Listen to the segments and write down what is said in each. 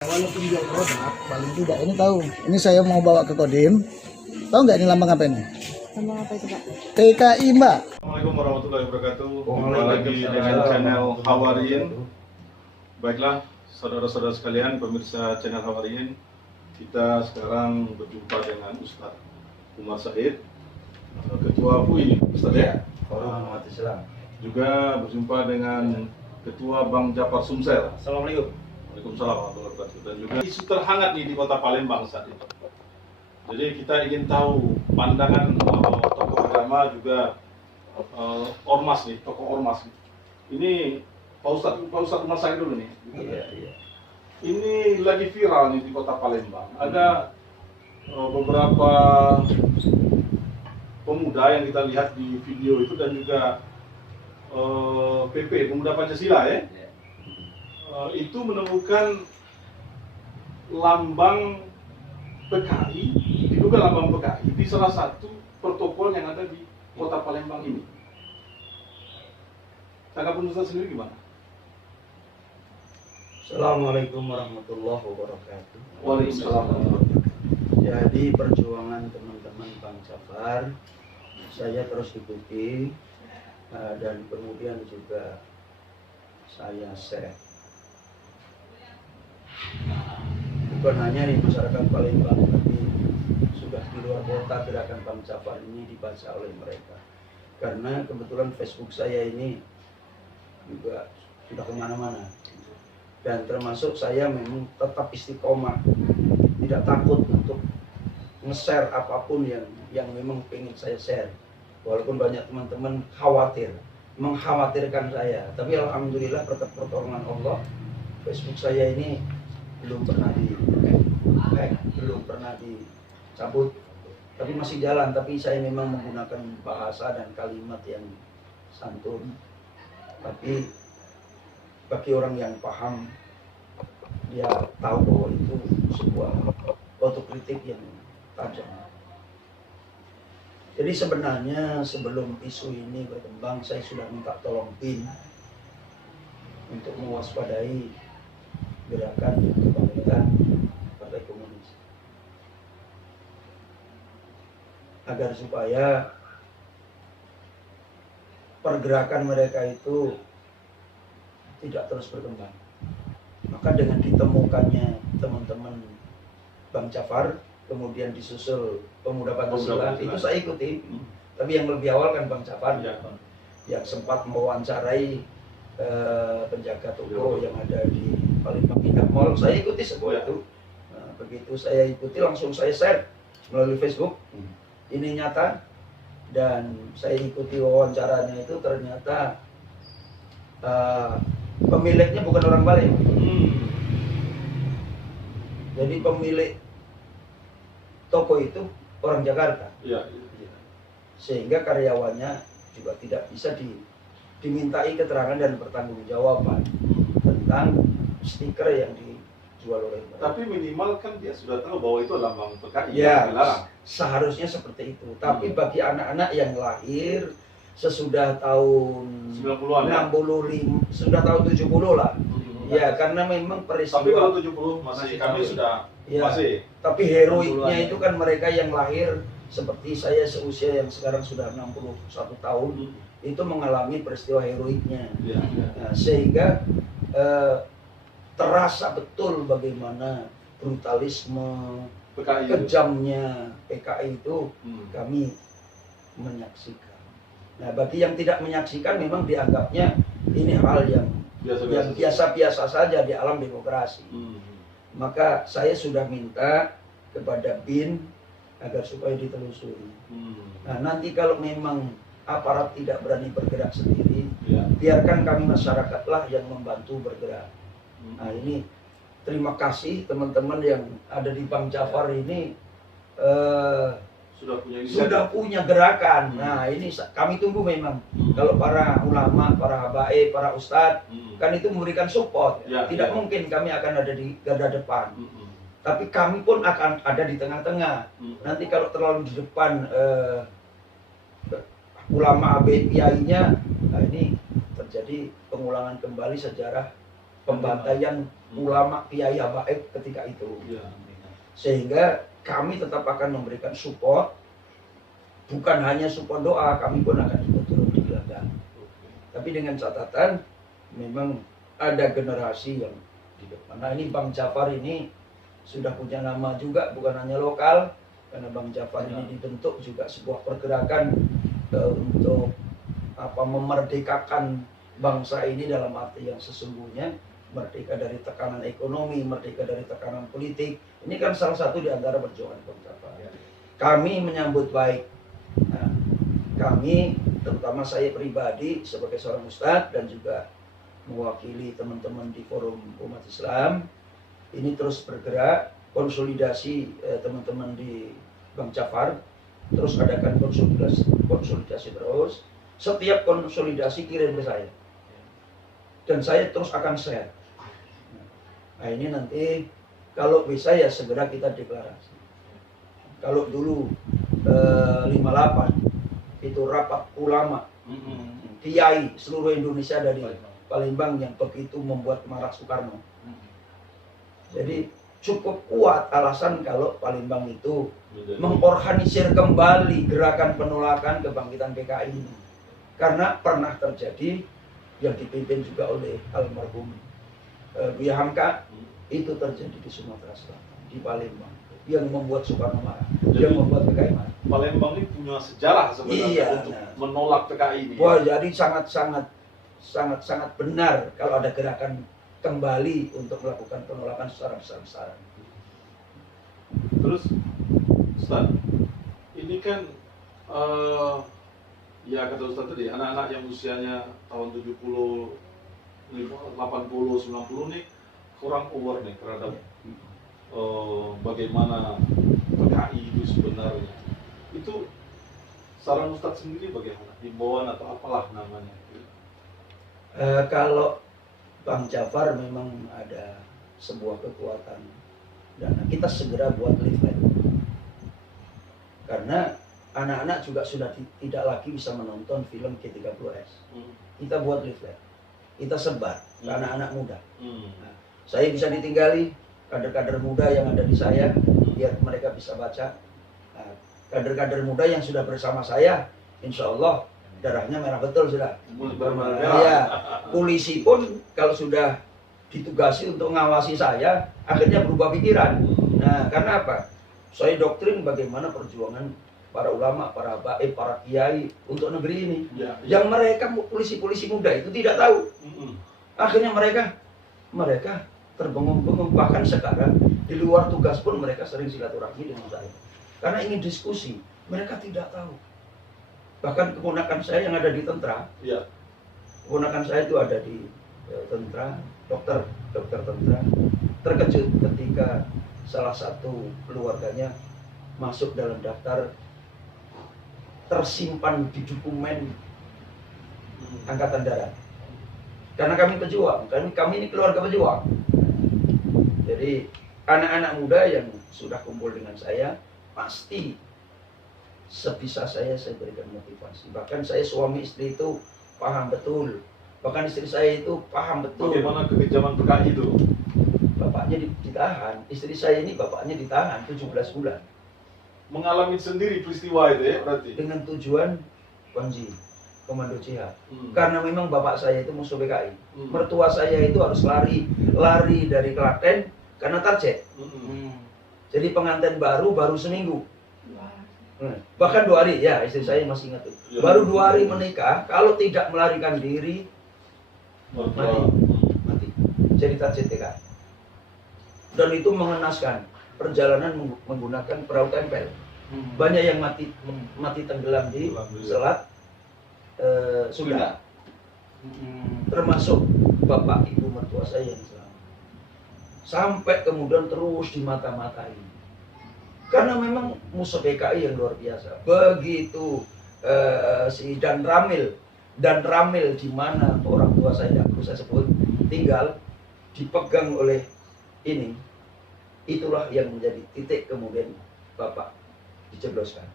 Walaupun jual produk, paling tidak ini tahu. Ini saya mau bawa ke Kodim. Tahu nggak ini lambang apa ini? Lambang apa itu, Pak? PKI, Mbak. Assalamualaikum warahmatullahi wabarakatuh. Jumpa lagi dengan channel Hawariin. Baiklah, saudara-saudara sekalian, pemirsa channel Hawariin, kita sekarang berjumpa dengan Ustadz Umar Said, Ketua FUI, Ustadz ya. Forum Umat Islam. Juga berjumpa dengan Ketua Bang Jafar Sumsel. Assalamualaikum. Waalaikumsalam warahmatullahi wabarakatuh. Dan juga isu terhangat nih di Kota Palembang saat ini. Jadi kita ingin tahu pandangan tokoh agama juga ormas nih, tokoh ormas. Ini Pak Ustadz Umar Said dulu nih. Iya. Ini lagi viral nih di Kota Palembang. Ada beberapa pemuda yang kita lihat di video itu dan juga PP Pemuda Pancasila ya. Itu menemukan lambang PKI, diduga lambang PKI di salah satu pertokoan yang ada di Kota Palembang ini. Tanggapan Ustaz sendiri gimana? Assalamualaikum warahmatullahi wabarakatuh. Waalaikumsalam. Jadi perjuangan teman-teman Bang Jafar saya terus ikuti dan kemudian juga saya share. Bukan hanya di masyarakat Palembang, tapi sudah di luar kota gerakan Bang Jafar ini dibaca oleh mereka. Karena kebetulan Facebook saya ini juga sudah kemana-mana. Dan termasuk saya memang tetap istiqomah, tidak takut untuk nge-share apapun yang memang pengen saya share. Walaupun banyak teman-teman mengkhawatirkan saya. Tapi alhamdulillah berkat pertolongan Allah, Facebook saya ini belum pernah belum pernah dicabut, tapi masih jalan. Tapi saya memang menggunakan bahasa dan kalimat yang santun, tapi bagi orang yang paham, dia tahu bahwa itu sebuah otokritik yang tajam. Jadi sebenarnya sebelum isu ini berkembang, saya sudah minta tolong BIN untuk mewaspadai gerakan kebangkitan Partai Komunis, agar supaya pergerakan mereka itu tidak terus berkembang. Maka dengan ditemukannya teman-teman Bang Jafar, kemudian disusul Pemuda Pancasila, itu saya ikuti. Tapi yang lebih awal kan Bang Jafar yang sempat mewawancarai penjaga toko yang ada di Palembang Indah Mall. Saya ikuti semua itu. Nah, begitu saya ikuti, langsung saya share melalui Facebook. Ini nyata, dan saya ikuti wawancaranya itu, ternyata pemiliknya bukan orang Palembang. Jadi pemilik toko itu orang Jakarta. Sehingga karyawannya juga tidak bisa dimintai keterangan dan pertanggungjawaban tentang stiker yang dijual oleh mereka. Tapi minimal kan dia sudah tahu bahwa itu lambang PKI. Ya, seharusnya seperti itu. Tapi bagi anak-anak yang lahir sesudah tahun 90-an 65, sudah tahun 70 lah. Ya, karena memang peristiwa. Tapi kalau 70 masih kami sudah masih. Tapi heroiknya itu kan mereka yang lahir seperti saya seusia yang sekarang sudah 61 tahun, itu mengalami peristiwa heroiknya. Nah, sehingga terasa betul bagaimana brutalisme, kejamnya PKI itu kami menyaksikan. Nah, bagi yang tidak menyaksikan memang dianggapnya ini hal yang biasa-biasa saja di alam demokrasi. Maka saya sudah minta kepada BIN agar supaya ditelusuri. Nah, nanti kalau memang aparat tidak berani bergerak sendiri, biarkan kami masyarakatlah yang membantu bergerak. Nah, ini terima kasih teman-teman yang ada di Bang Jafar ini sudah punya gerakan. Nah, ini kami tunggu memang. Kalau para ulama, para habaib, para ustadz kan itu memberikan support. Tidak mungkin kami akan ada di garda depan. Tapi kami pun akan ada di tengah-tengah. Nanti kalau terlalu di depan ulama ABI-nya, nah ini terjadi pengulangan kembali sejarah pembantaian ulama kiai habaib ketika itu. Iya. Sehingga kami tetap akan memberikan support, bukan hanya support doa, kami pun akan ikut turun di gelanggang. Tapi dengan catatan memang ada generasi yang di depan. Nah ini Bang Jafar ini sudah punya nama juga, bukan hanya lokal, karena Bang Jafar ini dibentuk juga sebuah pergerakan untuk memerdekakan bangsa ini dalam arti yang sesungguhnya, merdeka dari tekanan ekonomi, merdeka dari tekanan politik. Ini kan salah satu di antara perjuangan Bang Jafar. Kami menyambut baik. Nah, kami, terutama saya pribadi sebagai seorang ustadz dan juga mewakili teman-teman di forum umat Islam, ini terus bergerak, konsolidasi teman-teman di Bang Jafar, terus adakan konsolidasi terus. Setiap konsolidasi kirim ke saya, dan saya terus akan share. Nah ini nanti kalau bisa ya segera kita deklarasi. Kalau dulu 58 itu rapat ulama kiai seluruh Indonesia dari Palembang yang begitu membuat marah Soekarno. Jadi cukup kuat alasan kalau Palembang itu mengorganisir kembali gerakan penolakan kebangkitan PKI ini. Karena pernah terjadi yang dipimpin juga oleh almarhum Buya Hamka, itu terjadi di Sumatera Selatan, di Palembang, yang membuat Soekarno marah, yang membuat PKI marah. Palembang ini punya sejarah sebenarnya untuk menolak PKI ini. Wah, jadi sangat benar kalau ada gerakan kembali untuk melakukan penolakan secara besar-besaran. Terus, Ustaz, ini kan ya kata Ustaz tadi, anak-anak yang usianya tahun 70, 80, 90 nih kurang aware nih terhadap bagaimana PKI itu sebenarnya. Itu saran Ustaz sendiri bagaimana? Himbauan atau apalah namanya? Kalau Bang Jafar memang ada sebuah kekuatan dan kita segera buat leaflet. Karena anak-anak juga sudah tidak lagi bisa menonton film G30S. Kita buat leaflet, kita sebar ke anak-anak muda. Nah, saya bisa ditinggali kader-kader muda yang ada di saya, biar mereka bisa baca. Nah, kader-kader muda yang sudah bersama saya, insya Allah darahnya merah betul sudah. Ya, polisi pun kalau sudah ditugasi untuk mengawasi saya, akhirnya berubah pikiran. Nah, karena apa? Saya doktrin bagaimana perjuangan para ulama, para habaib, para kiai untuk negeri ini. Yang mereka polisi-polisi muda itu tidak tahu. Akhirnya mereka terbengong-bengong. Bahkan sekarang di luar tugas pun mereka sering silaturahmi dengan saya. Karena ingin diskusi, mereka tidak tahu. Bahkan keponakan saya yang ada di tentara, keponakan saya itu ada di tentara, dokter tentara, terkejut ketika salah satu keluarganya masuk dalam daftar tersimpan di dokumen Angkatan Darat. Karena kami pejuang, kami ini keluarga pejuang. Jadi anak-anak muda yang sudah kumpul dengan saya, pasti sebisa saya berikan motivasi. Bahkan saya suami istri itu paham betul. Bahkan istri saya itu paham betul. Bagaimana kekejaman PKI itu? Bapaknya ditahan, istri saya ini bapaknya ditahan 17 bulan. Mengalami sendiri peristiwa itu ya berarti? Dengan tujuan Konji, Komando Jihad. Karena memang bapak saya itu musuh PKI. Mertua saya itu harus lari dari Klaten karena target. Jadi pengantin baru seminggu. Bahkan 2 hari, ya istri saya masih ingat tuh. Baru 2 hari menikah, kalau tidak melarikan diri, mati. Jadi target PKI. Dan itu mengenaskan. Perjalanan menggunakan perahu tempel. Banyak yang mati tenggelam di Selat Sunda. Termasuk bapak ibu mertua saya yang selamat. Sampai kemudian terus dimata-matai. Karena memang musuh PKI yang luar biasa. Begitu si Dan Ramil di mana orang tua saya tidak perlu saya sebut tinggal, dipegang oleh ini. Itulah yang menjadi titik kemudian bapak dijebloskan.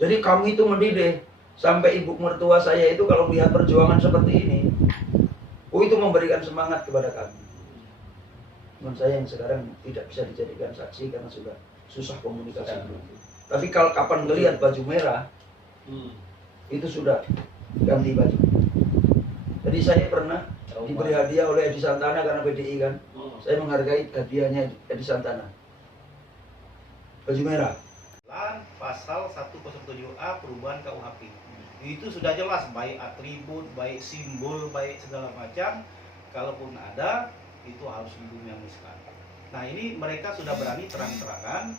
Jadi kami itu mendidik sampai ibu mertua saya itu kalau melihat perjuangan seperti ini, itu memberikan semangat kepada kami. Teman saya yang sekarang tidak bisa dijadikan saksi karena sudah susah komunikasi. Tapi kalau kapan melihat baju merah, itu sudah ganti baju. Jadi saya pernah diberi hadiah oleh Edi Santana karena PDI kan. Saya menghargai hadiahnya Edi Santana. Baju merah. Pasal 107A perubahan KUHP. Itu sudah jelas, baik atribut, baik simbol, baik segala macam. Kalaupun ada, itu harus dihapuskan. Nah ini mereka sudah berani terang-terangan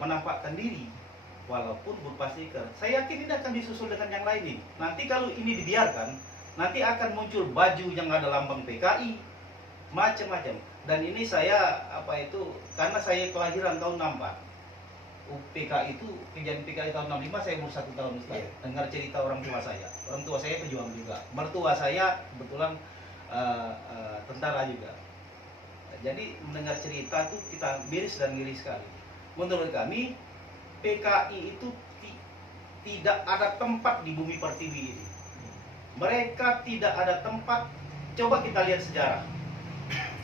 menampakkan diri, walaupun berupa stiker. Saya yakin ini akan disusul dengan yang lain nih. Nanti kalau ini dibiarkan, nanti akan muncul baju yang ada lambang PKI, macam-macam. Dan ini saya karena saya kelahiran tahun 64. PKI itu, kejadian PKI tahun 65, saya umur 1 tahun setelah dengar cerita orang tua saya. Orang tua saya pejuang juga. Mertua saya kebetulan tentara juga. Jadi mendengar cerita itu kita miris dan ngeri sekali. Menurut kami, PKI itu tidak ada tempat di bumi pertiwi ini. Mereka tidak ada tempat. Coba kita lihat sejarah.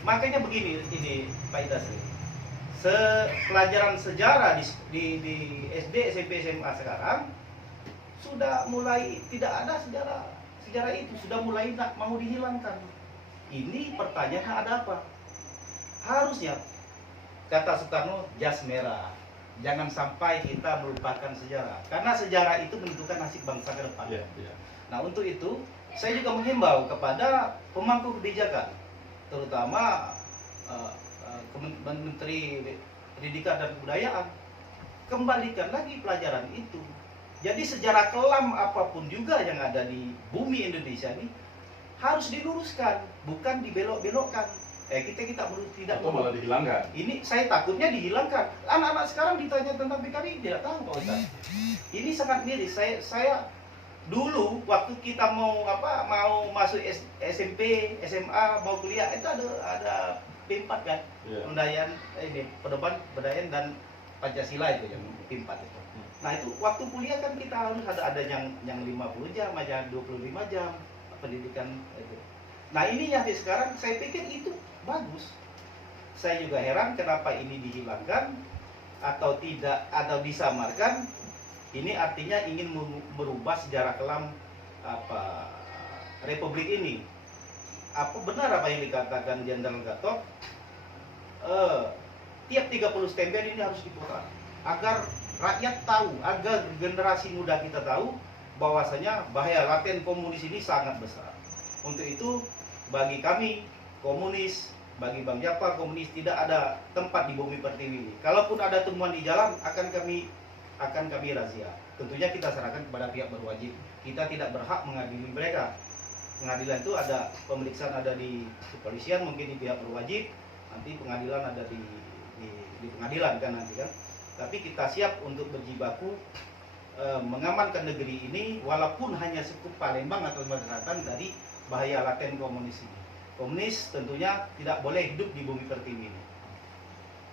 Makanya begini, ini Pak Idasri. Pelajaran sejarah di SD, SMP, SMA sekarang sudah mulai tidak ada sejarah itu, sudah mulai mau dihilangkan. Ini pertanyaan ada apa? Harusnya kata Soekarno, jas merah. Jangan sampai kita melupakan sejarah, karena sejarah itu menentukan nasib bangsa ke depan. Nah untuk itu saya juga menghimbau kepada pemangku kebijakan, terutama Menteri Pendidikan dan Kebudayaan, kembalikan lagi pelajaran itu. Jadi sejarah kelam apapun juga yang ada di bumi Indonesia ini harus diluruskan, bukan dibelok-belokkan. Kita tidak atau malah dihilangkan. Ini saya takutnya dihilangkan. Anak-anak sekarang ditanya tentang PKI tidak tahu Pak Ustaz. Ini sangat miris. Saya dulu waktu kita mau masuk SMP, SMA, mau kuliah itu ada P4 kan, pendayan pendayan dan Pancasila itu yang P4 itu. Nah itu waktu kuliah kan kita harus ada yang 50 jam, ada 25 jam pendidikan itu. Nah ini yang sekarang saya pikir itu bagus. Saya juga heran kenapa ini dihilangkan atau tidak atau disamarkan. Ini artinya ingin merubah sejarah kelam Republik ini. Apa benar apa yang dikatakan Jenderal Gatot? Tiap 30 September ini harus diputar agar rakyat tahu, agar generasi muda kita tahu bahwasanya bahaya laten komunis ini sangat besar. Untuk itu bagi kami komunis, bagi Bang Jafar komunis, tidak ada tempat di bumi pertiwi ini. Kalaupun ada temuan di jalan akan kami razia. Tentunya kita serahkan kepada pihak berwajib. Kita tidak berhak mengadili mereka. Pengadilan itu ada pemeriksaan ada di kepolisian, mungkin di pihak berwajib, nanti pengadilan ada di pengadilan kan nanti kan. Tapi kita siap untuk berjibaku mengamankan negeri ini walaupun hanya sekup Palembang atau Sumatera Selatan dari bahaya laten komunis ini. Komunis tentunya tidak boleh hidup di bumi pertiwi ini.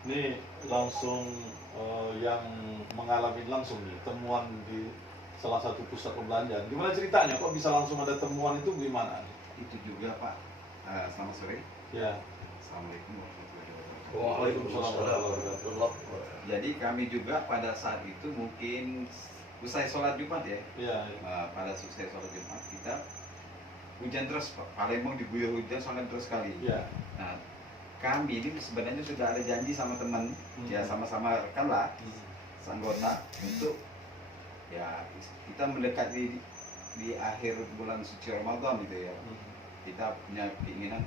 Ini langsung yang mengalami langsung nih temuan di salah satu pusat perbelanjaan. Gimana ceritanya? Kok bisa langsung ada temuan itu gimana? Itu juga Pak. Selamat sore. Ya. Assalamualaikum warahmatullahi wabarakatuh. Waalaikumsalam warahmatullahi wabarakatuh. Jadi kami juga pada saat itu mungkin usai sholat Jumat ya. Iya. Pada usai sholat Jumat kita hujan terus Pak. Palembang diguyur hujan sangat terus sekali. Iya. Nah, kami ini sebenarnya sudah ada janji sama teman, ya sama-sama rekan lah, anggota untuk ya kita mendekati di akhir bulan suci Ramadan gitu ya. Kita punya keinginan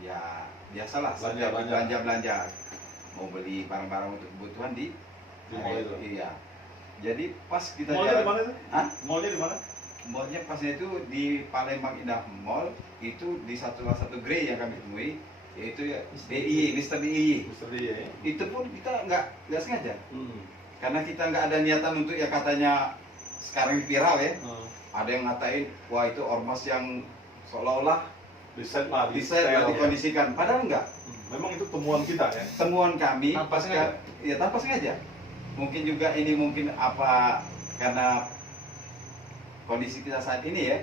ya biasalah belanja mau beli barang-barang untuk kebutuhan di mall itu. Iya. Jadi pas kita Mallnya di mana itu? Hah? Mallnya di mana? Mallnya pasnya itu di Palembang Indah Mall, itu di salah satu gerai yang kami temui, yaitu ya DIY, Mr. DIY. Mr. Dia. Itu pun kita nggak sengaja, karena kita nggak ada niatan untuk ya katanya sekarang viral ya. Ada yang ngatain, wah itu ormas yang seolah-olah Riset lah, dikondisikan, padahal enggak. Memang itu temuan kita ya. Temuan kami Tanpa sengaja? Ya tanpa sengaja. Mungkin juga ini apa karena kondisi kita saat ini ya,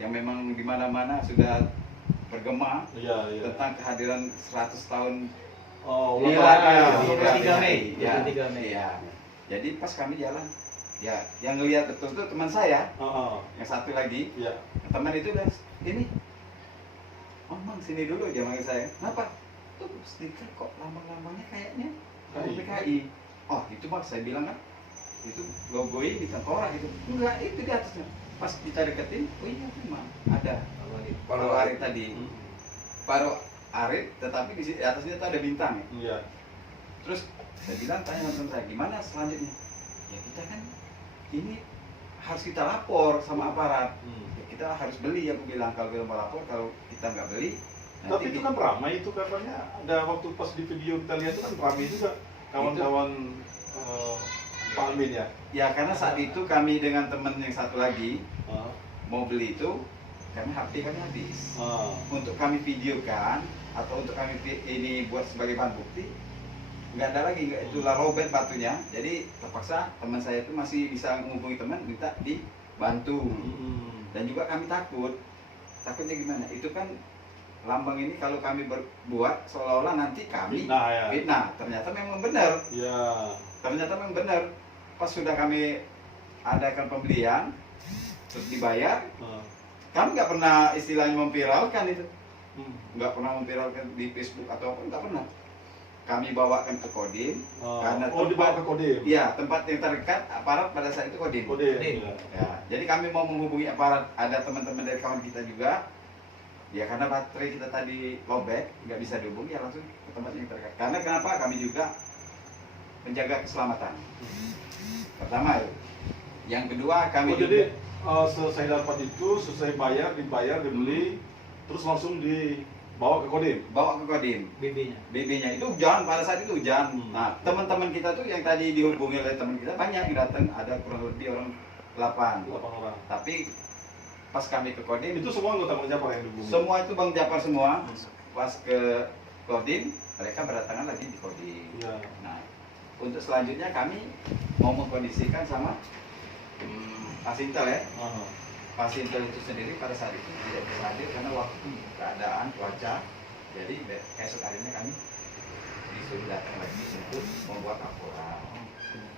yang memang di mana-mana sudah bergema Iya, iya. tentang kehadiran 100 tahun Oh, Iya, ulang tahun ya. 23 Mei. Ya, 23 Mei. iya. Jadi pas kami jalan, ya yang ngelihat betul tuh teman saya, Heeh. yang satu lagi, Iya. teman itu udah ini, oh mang sini dulu dia manggil saya. Kenapa? Tuh stiker kok lambang-lambangnya kayaknya PKI. Oh itu mas saya bilang kan, itu logo ini tengkorak gitu. Enggak itu di atasnya. Pas kita deketin, oh iya memang ada paru arit tadi. Paru arit, tetapi di atasnya tuh ada bintang ya. Iya. Terus saya bilang tanya teman saya gimana selanjutnya? Ya kita kan ini harus kita lapor sama aparat. Ya, kita harus beli, aku bilang kalau kita mau lapor, kalau kita nggak beli. Tapi itu kan ramai itu katanya, ada waktu pas di video kita lihat itu kan ramai juga kawan-kawan Pak Amin ya. Ya karena saat itu kami dengan teman yang satu lagi Ah. mau beli itu, kami HP kami habis. Ah. Untuk kami videokan atau untuk kami ini buat sebagai bahan bukti, nggak ada lagi, nggak itulah robek batunya. Jadi terpaksa teman saya itu masih bisa menghubungi teman, minta dibantu. Dan juga kami takutnya gimana? Itu kan lambang ini kalau kami berbuat seolah-olah nanti kami Nah, ya. fitnah. Ternyata memang benar. Ya. Ternyata memang benar. Pas sudah kami adakan pembelian, terus dibayar, Ah. kami nggak pernah istilahnya memviralkan itu. Hmm. Nggak pernah memviralkan di Facebook atau apa, nggak pernah. Kami bawakan ke Kodim. Ah. Karena Oh, dibawa ke Kodim. Iya, tempat yang terdekat aparat pada saat itu Kodim. Kodim. Kodim. Ya. Ya, jadi kami mau menghubungi aparat, ada teman-teman dari kawan kita juga. Ya karena baterai kita tadi lowback, nggak bisa dihubungi, ya langsung ke tempat yang terdekat. Karena kenapa? Kami juga menjaga keselamatan. Pertama itu. Yang kedua kami Oh, jadi selesai dapat itu, selesai bayar, dibayar, dibeli, terus langsung dibawa ke Kodim. bawa ke Kodim. BB-nya. BB-nya itu hujan, pada saat itu hujan. Hmm. Nah, teman-teman kita tuh yang tadi dihubungi oleh teman kita banyak yang datang, ada kurang lebih orang 8. 8 orang. Tapi pas kami ke Kodim, Itu semua anggota Bang Japar yang dihubungi. semua itu Bang Japar semua. Pas ke Kodim, mereka berdatangan lagi di Kodim. Ya. Nah, untuk selanjutnya kami mau mengkondisikan sama Pasintel ya. Ah. Pasintel itu sendiri pada saat itu tidak bisa hadir karena waktu keadaan cuaca. Jadi esok harinya kami disuruh datang lagi untuk membuat laporan.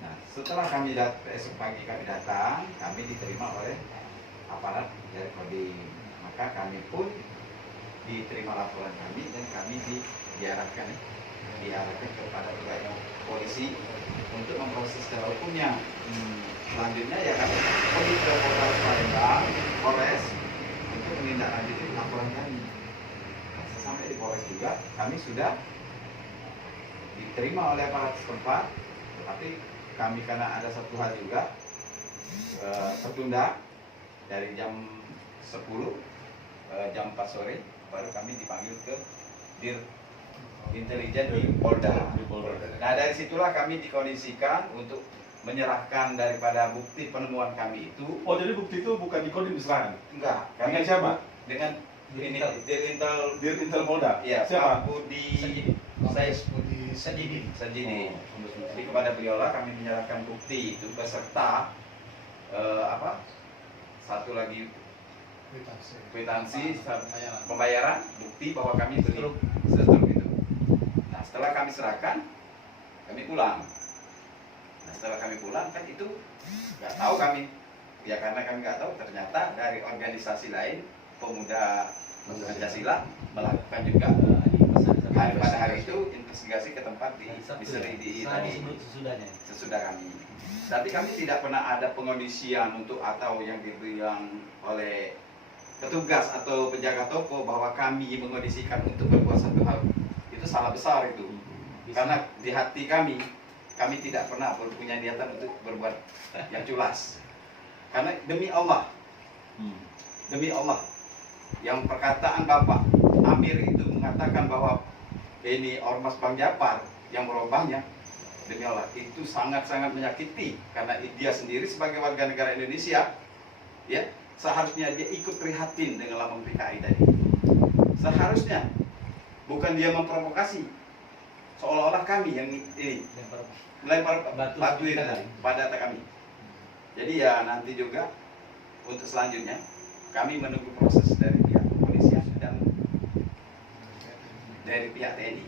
Nah, setelah kami esok pagi kami datang, kami diterima oleh aparat dari Kodim. Maka kami pun diterima laporan kami dan kami diarahkan kepada pegawai polisi untuk memproses secara hukumnya. Selanjutnya ya kami pergi ke Polres Palembang, Polres untuk menindaklanjuti laporan kami. Nah, sampai di Polres juga kami sudah diterima oleh aparat setempat, tetapi kami karena ada satu hal juga tertunda dari jam 10 jam 4 sore baru kami dipanggil ke Dir Intelijen di Polda. Nah dari situlah kami dikondisikan untuk menyerahkan daripada bukti penemuan kami itu. Oh, jadi bukti itu bukan di Kodim diserahkan? Enggak. Dengan siapa? Dengan ini Dir Dir Intel Polda. Iya, Siapa? Pak Budi Sajidi. Jadi kepada beliau lah kami menyerahkan bukti itu beserta satu lagi kwitansi pembayaran bukti bahwa kami beli setruk itu. Nah setelah kami serahkan kami pulang. Nah setelah kami pulang kan itu nggak tahu kami ya karena kami nggak tahu ternyata dari organisasi lain pemuda Pancasila melakukan juga pada hari itu investigasi ke tempat di sesudah kami. Tapi kami tidak pernah ada pengondisian untuk atau yang dibilang oleh petugas atau penjaga toko bahwa kami mengondisikan untuk berbuat satu hal. Itu salah besar itu. Karena di hati kami tidak pernah punya niatan untuk berbuat yang culas. Karena demi Allah, yang perkataan Bapak Amir itu mengatakan bahwa ini Ormas Bang Japar yang merubahnya, demi Allah itu sangat-sangat menyakiti karena dia sendiri sebagai warga negara Indonesia, ya seharusnya dia ikut prihatin dengan lambang PKI tadi. Seharusnya bukan dia memprovokasi, seolah-olah kami yang ini melempar batu itu pada kami. Jadi ya nanti juga untuk selanjutnya kami menunggu proses dari pihak kepolisian dan dari pihak TNI.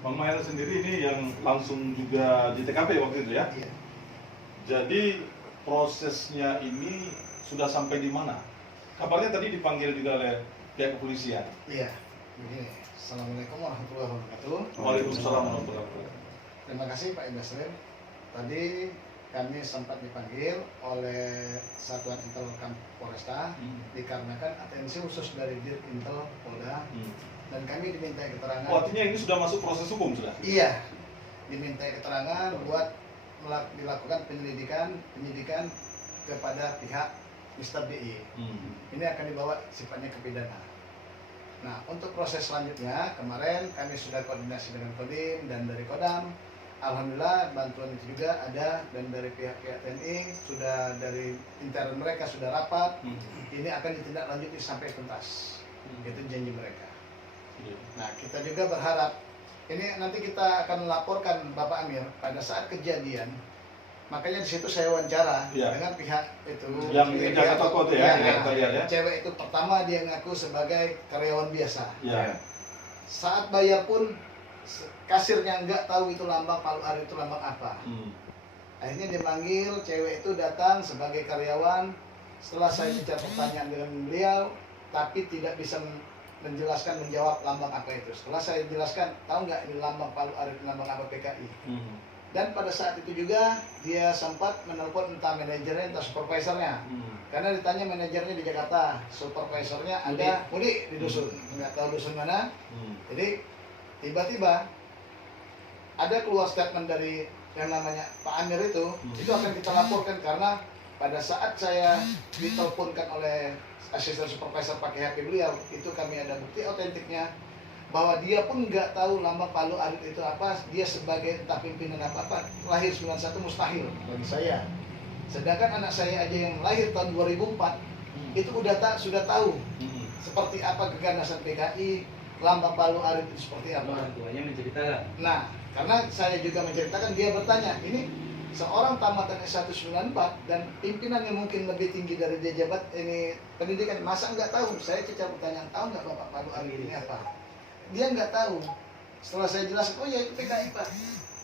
Bang Mael sendiri ini yang langsung juga di TKP waktu itu ya? Iya. Jadi prosesnya ini sudah sampai di mana? Kabarnya tadi dipanggil juga oleh pihak kepolisian. Iya. Begini. Assalamualaikum warahmatullahi wabarakatuh. Waalaikumsalam warahmatullahi wabarakatuh. Terima kasih Pak Indasril. Tadi kami sempat dipanggil oleh Satuan Intel Polresta dikarenakan atensi khusus dari Dir Intel Polda dan kami diminta keterangan. Oh, artinya ini sudah masuk proses hukum sudah? Iya, diminta keterangan buat dilakukan penyidikan kepada pihak Mr. DI. Ini akan dibawa sifatnya ke pidana. Nah, untuk proses selanjutnya, kemarin kami sudah koordinasi dengan Kodim dan dari Kodam. Alhamdulillah bantuan itu juga ada, dan dari pihak TNI sudah, dari intern mereka sudah rapat. Ini akan ditindaklanjuti sampai tuntas. Itu janji mereka. Nah, kita juga berharap ini nanti kita akan melaporkan Bapak Amir pada saat kejadian. Makanya di situ saya wawancara dengan pihak itu. Yang di Jakarta Kota ya, yang kalian ya. Cewek itu pertama dia ngaku sebagai karyawan biasa. Ya. Saat bayar pun kasirnya nggak tahu itu lambang Palu Arit itu lambang apa. Akhirnya dipanggil, cewek itu datang sebagai karyawan. Setelah saya bicara pertanyaan dengan beliau, tapi tidak bisa menjawab lambang apa itu. Setelah saya jelaskan, tahu nggak ini lambang Palu Arit, lambang apa PKI. Dan pada saat itu juga dia sempat menelpon entah manajernya, entah supervisornya. Karena ditanya manajernya di Jakarta, supervisornya ada Mudi di dusun, nggak tahu dusun mana. Jadi tiba-tiba ada keluar statement dari yang namanya Pak Amir itu akan kita laporkan, karena pada saat saya diteleponkan oleh asisten supervisor pakai HP beliau, itu kami ada bukti otentiknya bahwa dia pun nggak tahu lambang Palu Arit itu apa. Dia sebagai entah pimpinan apa lahir 91 mustahil bagi saya. Sedangkan anak saya aja yang lahir tahun 2004 itu sudah tahu seperti apa keganasan PKI, lambang Palu Arit itu seperti apa. Tuanya menceritakan. Nah, karena saya juga menceritakan, dia bertanya, ini seorang tamatan S194 dan pimpinan yang mungkin lebih tinggi dari dia jabat ini pendidikan, masa nggak tahu? Saya cecar pertanyaan, tahu nggak Bapak Palu Arit ini apa? Dia nggak tahu. Setelah saya jelaskan, oh ya itu PKI Pak.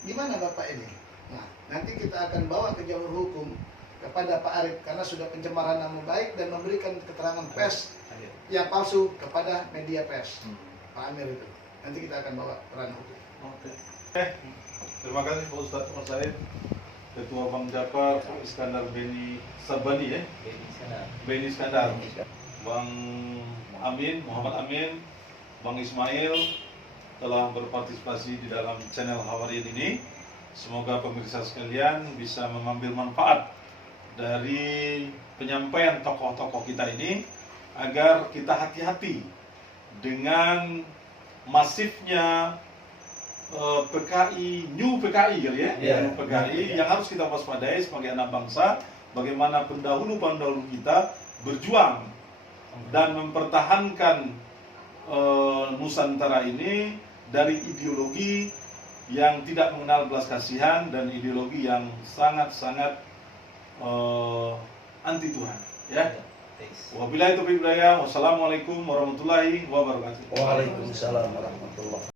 Gimana Bapak ini? Nah, nanti kita akan bawa ke jalur hukum kepada Pak Arif karena sudah pencemaran nama baik dan memberikan keterangan pers yang palsu kepada media pers. Pak Amir itu. Nanti kita akan bawa ke ranah hukum. Oke. Terima kasih Pak Ustadz Umar Said, Ketua Bang Japar, Pak Iskandar Beni Sabani ya. Beni Iskandar. Bang Amin, Muhammad Amin, Bang Ismail telah berpartisipasi di dalam channel Hawarian ini. Semoga pemirsa sekalian bisa mengambil manfaat dari penyampaian tokoh-tokoh kita ini, agar kita hati-hati dengan masifnya PKI, new PKI kali ya, new PKI yang harus kita waspadai sebagai anak bangsa. Bagaimana pendahulu-pendahulu kita berjuang dan mempertahankan Nusantara ini dari ideologi yang tidak mengenal belas kasihan dan ideologi yang sangat-sangat anti Tuhan ya. Wabillahi taufiq wal hidayah. Wassalamualaikum warahmatullahi wabarakatuh. Waalaikumsalam warahmatullahi wabarakatuh.